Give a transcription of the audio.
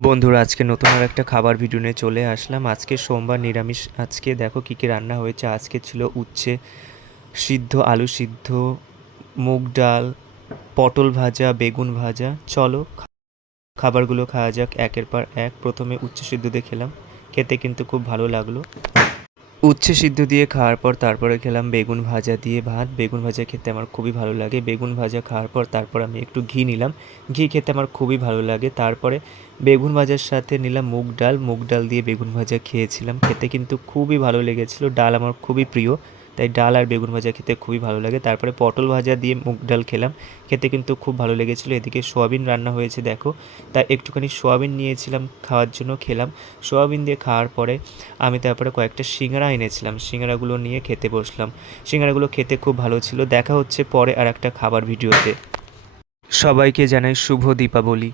বন্ধুরা আজকে নতুন আর একটা খাবার ভিডিও নিয়ে চলে আসলাম। আজকে সোমবার নিরামিষ। আজকে দেখো কী কী রান্না হয়েছে। আজকে ছিল উচ্ছে সিদ্ধ, আলু সিদ্ধ, মুগ ডাল, পটল ভাজা, বেগুন ভাজা। চলো খাবারগুলো খাওয়া যাক একের পর এক। প্রথমে উচ্ছে সিদ্ধ দিয়ে খেলাম, খেতে কিন্তু খুব ভালো লাগলো। উচ্ছে সিদ্ধ দিয়ে খাওয়ার পর তারপরে খেলাম বেগুন ভাজা দিয়ে ভাত। বেগুন ভাজা খেতে আমার খুবই ভালো লাগে। বেগুন ভাজা খাওয়ার পর তারপর আমি একটু ঘি নিলাম, ঘি খেতে আমার খুবই ভালো লাগে। তারপরে বেগুন ভাজার সাথে নিলাম মুগ ডাল, মুগ ডাল দিয়ে বেগুন ভাজা খেয়েছিলাম, খেতে কিন্তু খুবই ভালো লেগেছিলো। ডাল আমার খুবই প্রিয়, তাই ডাল আর বেগুন ভাজা খেতে খুবই ভালো লাগে। তারপরে পটল ভাজা দিয়ে মুগ ডাল খেলাম, খেতে কিন্তু খুব ভালো লেগেছিলো। এদিকে সোয়াবিন রান্না হয়েছে দেখো, তাই একটুখানি সোয়াবিন নিয়েছিলাম খাওয়ার জন্য, খেলাম। সোয়াবিন দিয়ে খাওয়ার পরে আমি তারপরে কয়েকটা সিঙ্গাড়া এনেছিলাম, সিঙ্গাড়াগুলো নিয়ে খেতে বসলাম। সিঙ্গাড়াগুলো খেতে খুব ভালো ছিল। দেখা হচ্ছে পরে আর একটা খাবার ভিডিওতে। সবাইকে জানাই শুভ দীপাবলি।